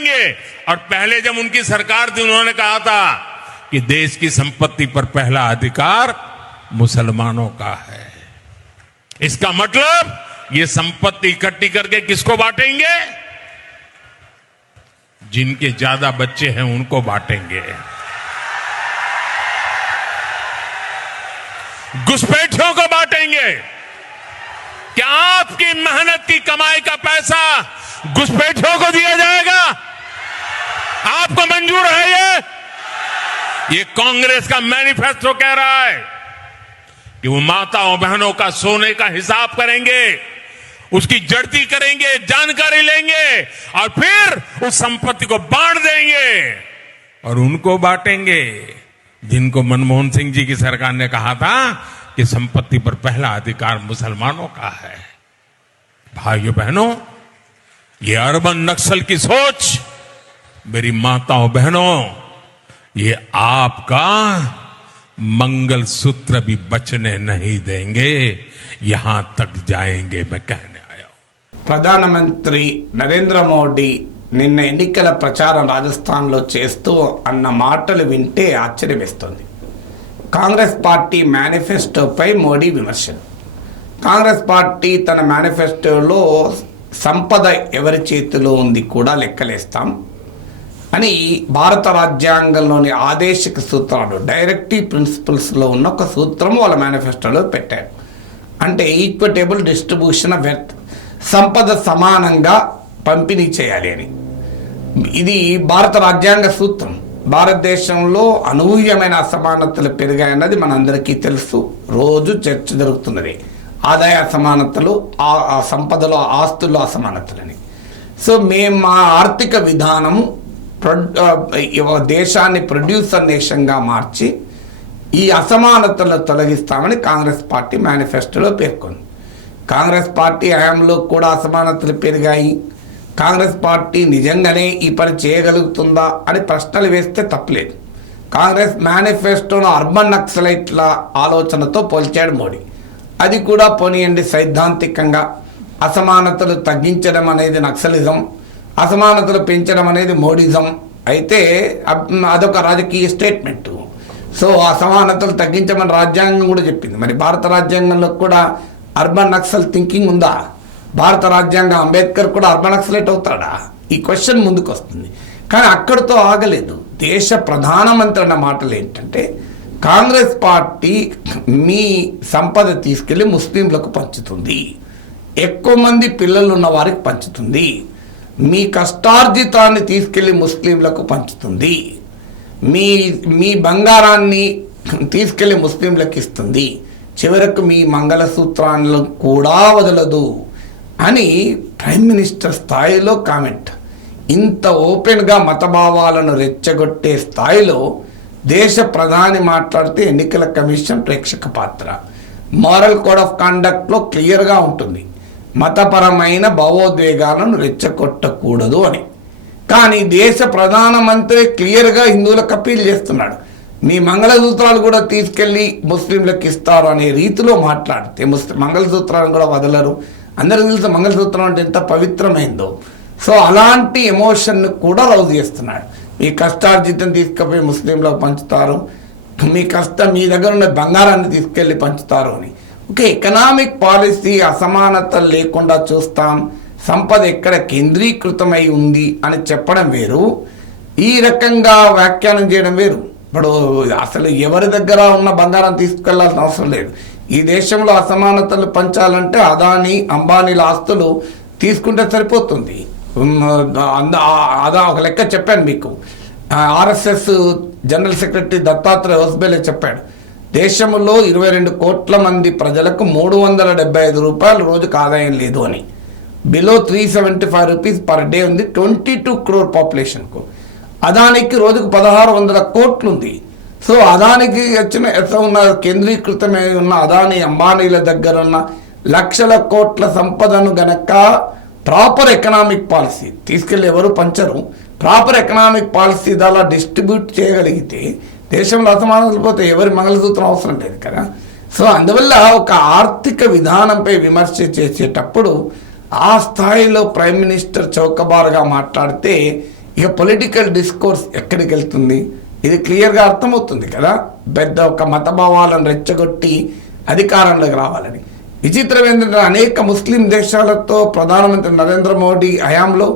जाएंगे। और पहले जब उनकी सरकार थी उन्होंने कहा था कि देश की संपत्ति पर पहला अधिकार मुसलमानों का है। इसका मतलब ये संपत्ति इकट्ठी करके किसको बांटेंगे? जिनके ज्यादा बच्चे हैं उनको बांटेंगे। घुसपैठियों को बांटेंगे। क्या आपकी मेहनत की कमाई का पैसा घुसपैठियों को दिया जाएगा? आपको मंजूर है? ये कांग्रेस का मैनिफेस्टो कह रहा है कि वो माताओं बहनों का सोने का हिसाब करेंगे, उसकी जड़ती करेंगे, जानकारी लेंगे और फिर उस संपत्ति को बांट देंगे और उनको बांटेंगे जिनको मनमोहन सिंह जी की सरकार ने कहा था कि संपत्ति पर पहला अधिकार मुसलमानों का है। भाइयों बहनों, ये अर्बन नक्सल की सोच, मेरी माताओं बहनों, ये आपका मंगलसूत्र भी बचने नहीं देंगे, यहां तक जाएंगे मैं कहने आया हूं। ప్రధానమంత్రి నరేంద్ర మోడీ నిన్న ఎన్నికల ప్రచారం రాజస్థాన్లో చేస్తూ అన్న మాటలు వింటే ఆశ్చర్యమేస్తుంది. కాంగ్రెస్ పార్టీ మేనిఫెస్టోపై మోడీ విమర్శలు. కాంగ్రెస్ పార్టీ తన మేనిఫెస్టోలో సంపద ఎవరి చేతిలో ఉంది కూడా లెక్కలేస్తాం అని భారత రాజ్యాంగంలోని ఆదేశిక సూత్రాలు, డైరెక్టివ్ ప్రిన్సిపల్స్లో ఉన్న ఒక సూత్రం వాళ్ళ మేనిఫెస్టోలో పెట్టారు. అంటే ఈక్విటబుల్ డిస్ట్రిబ్యూషన్ ఆఫ్ వెల్త్, సంపద సమానంగా పంపిణీ చేయాలి అని. ఇది భారత రాజ్యాంగ సూత్రం. భారతదేశంలో అనూహ్యమైన అసమానతలు పెరిగాయన్నది మనందరికీ తెలుసు. రోజు చర్చ జరుగుతున్నది. ఆదాయ అసమానతలు, ఆ సంపదలో ఆస్తుల్లో అసమానతలని. సో మేము మా ఆర్థిక విధానము దేశాన్ని ప్రొడ్యూసర్ నేషన్గా మార్చి ఈ అసమానతలను తొలగిస్తామని కాంగ్రెస్ పార్టీ మేనిఫెస్టోలో పేర్కొంది. కాంగ్రెస్ పార్టీ హయాంలో కూడా అసమానతలు పెరిగాయి. కాంగ్రెస్ పార్టీ నిజంగానే ఈ పని చేయగలుగుతుందా అని ప్రశ్నలు వేస్తే తప్పలేదు. కాంగ్రెస్ మేనిఫెస్టోను అర్బన్ నక్సలైట్ల ఆలోచనతో పోల్చాడు మోడీ. అది కూడా పోనీయండి, సైద్ధాంతికంగా అసమానతలు తగ్గించడం అనేది నక్సలిజం, అసమానతలు పెంచడం అనేది మోడీజం అయితే అదొక రాజకీయ స్టేట్మెంటు. సో అసమానతలు తగ్గించమని రాజ్యాంగం కూడా చెప్పింది. మరి భారత రాజ్యాంగంలో కూడా అర్బన్ నక్సల్ థింకింగ్ ఉందా? భారత రాజ్యాంగం అంబేద్కర్ కూడా అర్బన్ నక్సలైట్ అవుతాడా? ఈ క్వశ్చన్ ముందుకు వస్తుంది. కానీ అక్కడితో ఆగలేదు. దేశ ప్రధానమంత్రి అన్న మాటలు ఏంటంటే, కాంగ్రెస్ పార్టీ మీ సంపద తీసుకెళ్లి ముస్లింలకు పంచుతుంది, ఎక్కువ మంది పిల్లలు ఉన్న వారికి పంచుతుంది, మీ కష్టార్జితాన్ని తీసుకెళ్లి ముస్లింలకు పంచుతుంది, మీ బంగారాన్ని తీసుకెళ్లి ముస్లింలకు ఇస్తుంది, చివరకు మీ మంగళసూత్రాలను కూడా వదలదు అని ప్రైమ్ మినిస్టర్ స్థాయిలో కామెంట్. ఇంత ఓపెన్గా మతభావాలను రెచ్చగొట్టే స్థాయిలో దేశ ప్రధాని మాట్లాడితే ఎన్నికల కమిషన్ ప్రేక్షక పాత్ర. మారల్ కోడ్ ఆఫ్ కండక్ట్లో క్లియర్గా ఉంటుంది, మతపరమైన భావోద్వేగాలను రెచ్చగొట్టకూడదు అని. కానీ దేశ ప్రధానమంత్రి క్లియర్గా హిందువులకు అప్పీల్ చేస్తున్నాడు. మీ మంగళసూత్రాలు కూడా తీసుకెళ్ళి ముస్లింలకు ఇస్తారు అనే రీతిలో మాట్లాడితే మంగళసూత్రాలను కూడా వదలరు. అందరికీ తెలుసు మంగళసూత్రం అంటే ఎంత పవిత్రమైందో. సో అలాంటి ఎమోషన్ను కూడా రౌజ్ చేస్తున్నాడు. మీ కష్టార్జితం తీసుకుపోయి ముస్లింలకు పంచుతారు, మీ దగ్గర ఉన్న బంగారాన్ని తీసుకెళ్ళి పంచుతారు అని. ఓకే, ఎకనామిక్ పాలసీ అసమానతలు లేకుండా చూస్తాం, సంపద ఎక్కడ కేంద్రీకృతమై ఉంది అని చెప్పడం వేరు, ఈ రకంగా వ్యాఖ్యానం చేయడం వేరు. ఇప్పుడు అసలు ఎవరి దగ్గర ఉన్న బంగారం తీసుకెళ్లాల్సిన అవసరం లేదు. ఈ దేశంలో అసమానతలు పంచాలంటే అదానీ అంబానీల ఆస్తులు తీసుకుంటే సరిపోతుంది. అదా ఒక లెక్క చెప్పాను మీకు. ఆర్ఎస్ఎస్ జనరల్ సెక్రటరీ దత్తాత్రేయ హోస్బేలే చెప్పాడు, దేశంలో 22 కోట్ల మంది ప్రజలకు 375 రూపాయలు రోజుకు ఆదాయం లేదు అని. బిలో 375 రూపీస్ పర్ డే ఉంది 22 crore పాపులేషన్కు. అదానికి రోజుకు 1600 కోట్లు ఉంది. సో అదానికి ఉన్న కేంద్రీకృతమై ఉన్న అదానీ అంబానీల దగ్గర ఉన్న లక్షల కోట్ల సంపదను గనక ప్రాపర్ ఎకనామిక్ పాలసీ తీసుకెళ్ళి ఎవరు పంచరు, ప్రాపర్ ఎకనామిక్ పాలసీ ద్వారా డిస్ట్రిబ్యూట్ చేయగలిగితే దేశంలో అసమానతలు పోతే ఎవరి మంగళసూత్రం అవసరం లేదు కదా. సో అందువల్ల ఒక ఆర్థిక విధానంపై విమర్శ చేసేటప్పుడు ఆ స్థాయిలో ప్రైమ్ మినిస్టర్ చౌకబారుగా మాట్లాడితే ఇక పొలిటికల్ డిస్కోర్స్ ఎక్కడికి వెళ్తుంది? ఇది క్లియర్గా అర్థమవుతుంది కదా, పెద్ద ఒక మతభావాలను రెచ్చగొట్టి అధికారంలోకి రావాలని. విచిత్రం ఏంటంటే అనేక ముస్లిం దేశాలతో ప్రధానమంత్రి నరేంద్ర మోడీ హయాంలో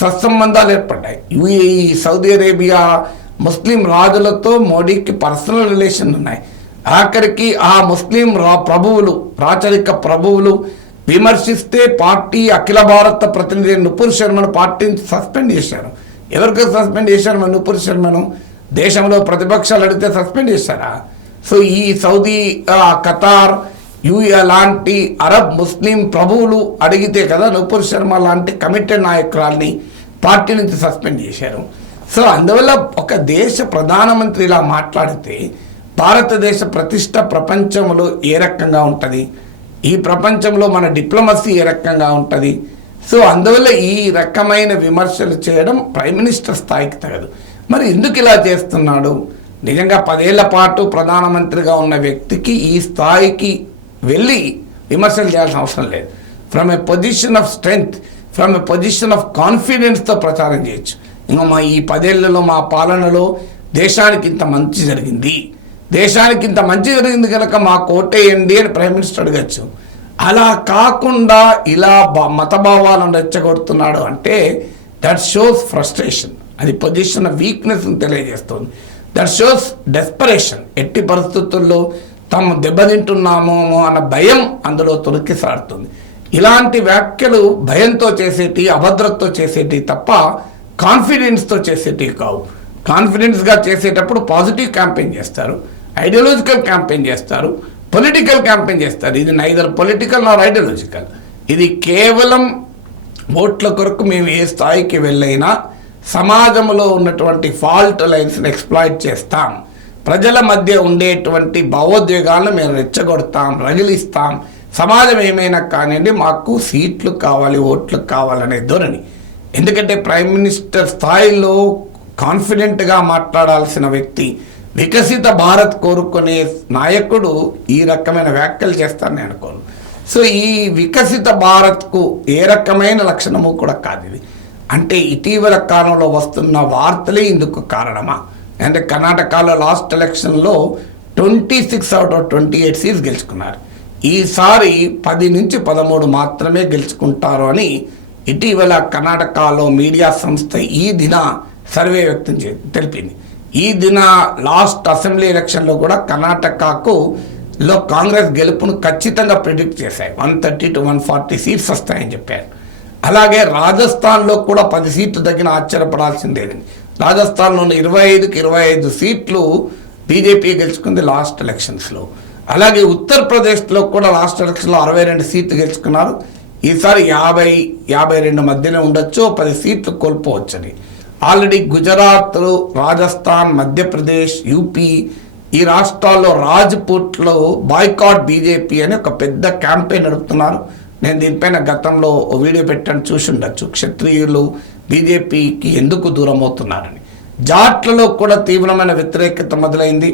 సత్సంబంధాలు ఏర్పడ్డాయి. యుఏఈ, సౌదీ అరేబియా ముస్లిం రాజులతో మోడీకి పర్సనల్ రిలేషన్ ఉన్నాయి. ఆఖరికి ఆ ముస్లిం ప్రభువులు, రాచరిక ప్రభువులు విమర్శిస్తే పార్టీ అఖిల భారత ప్రతినిధి నుపూర్ శర్మను పార్టీ నుంచి సస్పెండ్ చేశారు. ఎవరికి సస్పెండ్ చేశారు? మన నుపూర్ శర్మను దేశంలో ప్రతిపక్షాలు అడిగితే సస్పెండ్ చేశారా? సో ఈ సౌదీ, ఖతార్, యుఏ లాంటి అరబ్ ముస్లిం ప్రభువులు అడిగితే కదా నుపూర్ శర్మ లాంటి కమిటెడ్ నాయకురాల్ని పార్టీ నుంచి సస్పెండ్ చేశారు. సో అందువల్ల ఒక దేశ ప్రధానమంత్రి ఇలా మాట్లాడితే భారతదేశ ప్రతిష్ట ప్రపంచంలో ఏ రకంగా ఉంటుంది, ఈ ప్రపంచంలో మన డిప్లొమసీ ఏ రకంగా ఉంటుంది? సో అందువల్ల ఈ రకమైన విమర్శలు చేయడం ప్రైమ్ మినిస్టర్ స్థాయికి తగదు. మరి ఎందుకు ఇలా చేస్తున్నాడు? నిజంగా 10 ఏళ్ల పాటు ప్రధానమంత్రిగా ఉన్న వ్యక్తికి ఈ స్థాయికి వెళ్ళి విమర్శలు చేయాల్సిన అవసరం లేదు. From a position of strength, from a position of కాన్ఫిడెన్స్తో ప్రచారం చేయొచ్చు. ఇంకా మా ఈ 10 ఏళ్లలో మా పాలనలో దేశానికి ఇంత మంచి జరిగింది, దేశానికి ఇంత మంచి జరిగింది కనుక మా కోటేయండి అని ప్రైమ్ మినిస్టర్ అడగచ్చు. అలా కాకుండా ఇలా మతభావాలను రెచ్చగొడుతున్నాడు అంటే దట్ షోస్ ఫ్రస్ట్రేషన్. అది పొజిషన్ ఆఫ్ వీక్నెస్ని తెలియజేస్తుంది. That shows desperation. ఎట్టి పరిస్థితుల్లో తాము దెబ్బతింటున్నామో అన్న భయం అందులో తొలికిసాడుతుంది. ఇలాంటి వ్యాఖ్యలు భయంతో చేసేటి, అభద్రతతో చేసేటి తప్ప కాన్ఫిడెన్స్తో చేసేటి కావు. కాన్ఫిడెన్స్గా చేసేటప్పుడు పాజిటివ్ క్యాంపెయిన్ చేస్తారు, ఐడియాలజికల్ క్యాంపెయిన్ చేస్తారు, పొలిటికల్ క్యాంపెయిన్ చేస్తారు. ఇది నైదర్ పొలిటికల్ నార్ ఐడియాలజికల్. ఇది కేవలం ఓట్ల కొరకు మేము ఏ స్థాయికి వెళ్ళైనా సమాజంలో ఉన్నటువంటి ఫాల్ట్ లైన్స్ని ఎక్స్ప్లాయిట్ చేస్తాం, ప్రజల మధ్య ఉండేటువంటి భావోద్వేగాలను మేము రెచ్చగొడతాం, రగిలిస్తాం, సమాజం ఏమైనా కానివ్వండి మాకు సీట్లు కావాలి, ఓట్లు కావాలనే ధోరణి. ఎందుకంటే ప్రైమ్ మినిస్టర్ స్థాయిలో కాన్ఫిడెంట్గా మాట్లాడాల్సిన వ్యక్తి, వికసిత భారత్ కోరుకునే నాయకుడు ఈ రకమైన వ్యాఖ్యలు చేస్తారని అనుకోను. సో ఈ వికసిత భారత్కు ఏ రకమైన లక్షణము కూడా కాదు ఇది. అంటే ఇటీవల కాలంలో వస్తున్న వార్తలే ఇందుకు కారణమా? అంటే కర్ణాటకలో లాస్ట్ ఎలక్షన్లో 26 out of 28 సీట్స్ గెలుచుకున్నారు. ఈసారి 10 నుంచి 13 మాత్రమే గెలుచుకుంటారు అని ఇటీవల కర్ణాటకలో మీడియా సంస్థ ఈ దిన సర్వే వ్యక్తం తెలిపింది. ఈ దిన లాస్ట్ అసెంబ్లీ ఎలక్షన్లో కూడా కర్ణాటకలో కాంగ్రెస్ గెలుపును ఖచ్చితంగా ప్రిడిక్ట్ చేశాయి. 130 to 140 సీట్స్ వస్తాయని చెప్పారు. అలాగే రాజస్థాన్లో కూడా 10 సీట్లు తగ్గిన ఆశ్చర్యపడాల్సిందేదండి. రాజస్థాన్లో 25కి 25 సీట్లు బీజేపీ గెలుచుకుంది లాస్ట్ ఎలక్షన్స్లో. అలాగే ఉత్తరప్రదేశ్లో కూడా లాస్ట్ ఎలక్షన్లో 62 సీట్లు గెలుచుకున్నారు. ఈసారి 50-52 మధ్యనే ఉండొచ్చు, 10 సీట్లు కోల్పోవచ్చని. ఆల్రెడీ గుజరాత్, రాజస్థాన్, మధ్యప్రదేశ్, యూపీ ఈ రాష్ట్రాల్లో రాజ్పూట్లో బాయ్కాట్ బీజేపీ అని ఒక పెద్ద క్యాంపెయిన్ నడుపుతున్నారు. నేను దీనిపైన గతంలో ఓ వీడియో పెట్టాను, చూసి ఉండొచ్చు. క్షత్రియులు బీజేపీకి ఎందుకు దూరం అవుతున్నారని. జాట్లలో కూడా తీవ్రమైన వ్యతిరేకత మొదలైంది.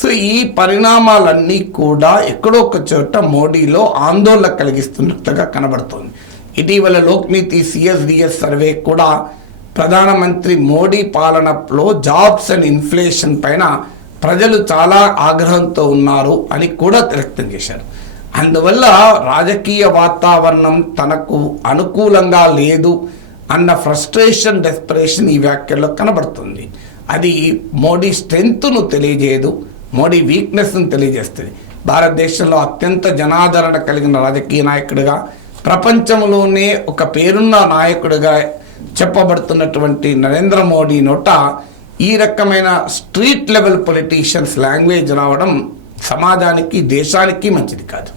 సో ఈ పరిణామాలన్నీ కూడా ఎక్కడో ఒక చోట మోడీలో ఆందోళన కలిగిస్తున్నట్టుగా కనబడుతుంది. ఇటీవల లోక్నీతి సిఎస్డిఎస్ సర్వే కూడా ప్రధానమంత్రి మోడీ పాలనలో జాబ్స్ అండ్ ఇన్ఫ్లేషన్ పైన ప్రజలు చాలా ఆగ్రహంతో ఉన్నారు అని కూడా వ్యక్తం చేశారు. అందువల్ల రాజకీయ వాతావరణం తనకు అనుకూలంగా లేదు అన్న ఫ్రస్ట్రేషన్, డెస్పరేషన్ ఈ వ్యాఖ్యల్లో కనబడుతుంది. అది మోడీ స్ట్రెంగ్త్ను తెలియజేయదు, మోడీ వీక్నెస్ను తెలియజేస్తుంది. భారతదేశంలో అత్యంత జనాదరణ కలిగిన రాజకీయ నాయకుడిగా, ప్రపంచంలోనే ఒక పేరున్న నాయకుడిగా చెప్పబడుతున్నటువంటి నరేంద్ర మోడీ నోట ఈ రకమైన స్ట్రీట్ లెవెల్ పొలిటీషియన్స్ లాంగ్వేజ్ రావడం సమాజానికి, దేశానికి మంచిది కాదు.